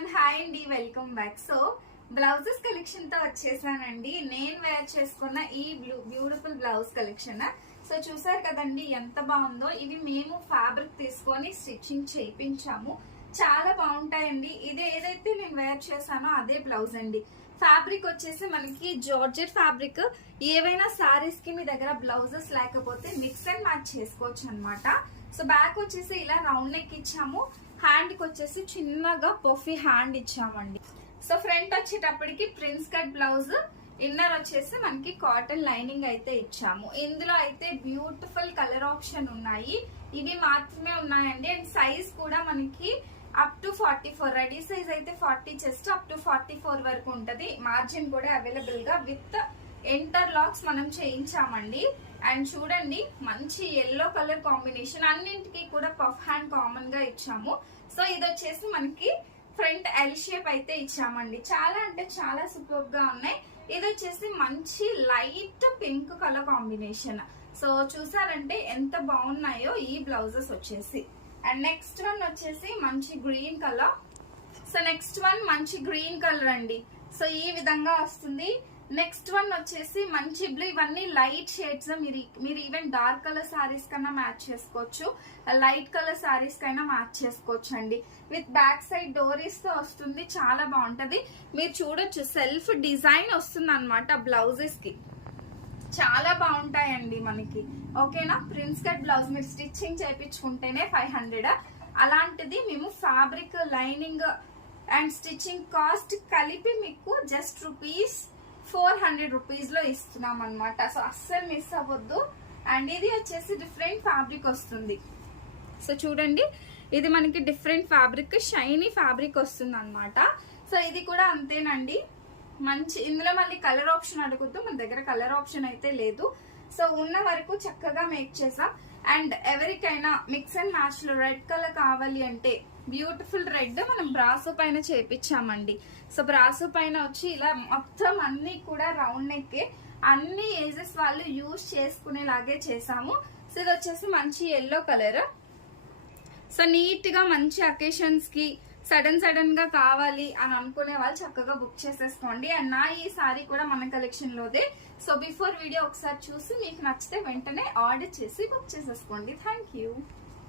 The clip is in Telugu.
ఎవ్రీవన్, హాయ్ అండి, welcome back. So blouses collection తో వచ్చేసానండి. నేను వేర్ చేసుకున్న ఈ బ్యూటిఫుల్ బ్లౌజ్ కలెక్షన్. సో చూసారు కదండి ఎంత బాగుందో. ఇవి మేము ఫ్యాబ్రిక్ తీసుకొని స్టిచ్చింగ్ చేయించాము. చాలా బాగుంటాయండి. ఇది ఏదైతే నేను వేర్ చేశానో అదే బ్లౌజ్ అండి. ఫ్యాబ్రిక్ వచ్చేసి మనకి జార్జెట్ ఫ్యాబ్రిక్. ఏవైనా సారీస్ కి మీ దగ్గర బ్లౌజెస్ లేకపోతే మిక్స్ అండ్ మ్యాచ్ చేసుకోవచ్చు అనమాట. సో బ్యాక్ వచ్చేసి ఇలా రౌండ్ నెక్ ఇచ్చాము. హ్యాండ్ కి వచ్చేసి చిన్నగా పఫీ హ్యాండ్ ఇచ్చామండి. సో ఫ్రంట్ వచ్చేటప్పటికి ప్రిన్స్ కట్ బ్లౌజ్, ఇన్నర్ వచ్చేసి మనకి కాటన్ లైనింగ్ అయితే ఇచ్చాము. ఇందులో అయితే బ్యూటిఫుల్ కలర్ ఆప్షన్ ఉన్నాయి. ఇవి మాత్రమే ఉన్నాయండి. అండ్ సైజ్ కూడా మనకి అప్ టు 44, రెడీ సైజ్ అయితే 40 చెస్ట్, అప్ టు 44 వరకు ఉంటది. మార్జిన్ కూడా అవైలబుల్ గా విత్ ఇంటర్లాక్స్ మనం చేయించామండి. అండ్ చూడండి మంచి ఎల్లో కలర్ కాంబినేషన్, అన్నింటికి కూడా పఫ్ హ్యాండ్ కామన్ గా ఇచ్చాము. సో ఇది వచ్చేసి మనకి ఫ్రంట్ ఎల్ షేప్ అయితే ఇచ్చామండి. చాలా అంటే చాలా సూపర్ గా ఉన్నాయి. ఇది వచ్చేసి మంచి light pink colour combination. So చూసారంటే ఎంత బాగున్నాయో ఈ బ్లౌజెస్ వచ్చేసి. అండ్ నెక్స్ట్ వన్ వచ్చేసి మంచి green colour. So next one మంచి గ్రీన్ కలర్ అండి. సో ఈ విధంగా వస్తుంది. నెక్స్ట్ వన్ వచ్చేసి మంచి బ్లూ. ఇవన్నీ లైట్ షేడ్స్. మీరు ఈవెన్ డార్క్ కలర్ సారీస్ కన్నా మ్యాచ్ చేసుకోవచ్చు, లైట్ కలర్ సారీస్ కైనా మ్యాచ్ చేసుకోవచ్చు అండి. విత్ బ్యాక్ సైడ్ డోరీస్ తో వస్తుంది. చాలా బాగుంటది. మీరు చూడొచ్చు సెల్ఫ్ డిజైన్ వస్తుంది అనమాట బ్లౌజెస్ కి. చాలా బాగుంటాయండి మనకి. ఓకేనా, ప్రిన్స్ కట్ బ్లౌజ్ మీరు స్టిచ్చింగ్ చేయించుకుంటేనే 500. అలాంటిది మేము fabric, lining and stitching cost కలిపి మీకు జస్ట్ ₹400 లో ఇస్తున్నాం అనమాట. సో అస్సలు మిస్ అవ్వద్దు. అండ్ ఇది వచ్చేసి డిఫరెంట్ ఫ్యాబ్రిక్ వస్తుంది. సో చూడండి, ఇది మనకి డిఫరెంట్ ఫ్యాబ్రిక్, షైనీ ఫ్యాబ్రిక్ వస్తుంది అనమాట. సో ఇది కూడా అంతేనండి. మంచి ఇందులో మళ్ళీ కలర్ ఆప్షన్ అడుగుతూ మన దగ్గర కలర్ ఆప్షన్ అయితే లేదు. సో ఉన్న వరకు చక్కగా మేక్ చేసాం. అండ్ ఎవరికైనా మిక్స్ అండ్ మ్యాచ్ లో రెడ్ కలర్ కావాలి అంటే బ్యూటిఫుల్ రెడ్ మనం బ్రాసో పైన చేపించామండి. సో బ్రాసో పైన వచ్చి ఇలా మొత్తం అన్ని కూడా రౌండ్ నెక్, అన్ని ఏజెస్ వాళ్ళు యూజ్ చేసుకునేలాగే చేసాము. సో ఇది వచ్చేసి మంచి ఎల్లో కలర్. సో నీట్ గా మంచి అకేషన్స్ కి సడన్ గా కావాలి అని అనుకునే వాళ్ళు చక్కగా బుక్ చేసేసుకోండి. అండ్ నా ఈ సారీ కూడా మన కలెక్షన్ లోదే. సో బిఫోర్ వీడియో ఒకసారి చూసి మీకు నచ్చితే వెంటనే ఆర్డర్ చేసి బుక్ చేసేసుకోండి. Thank you.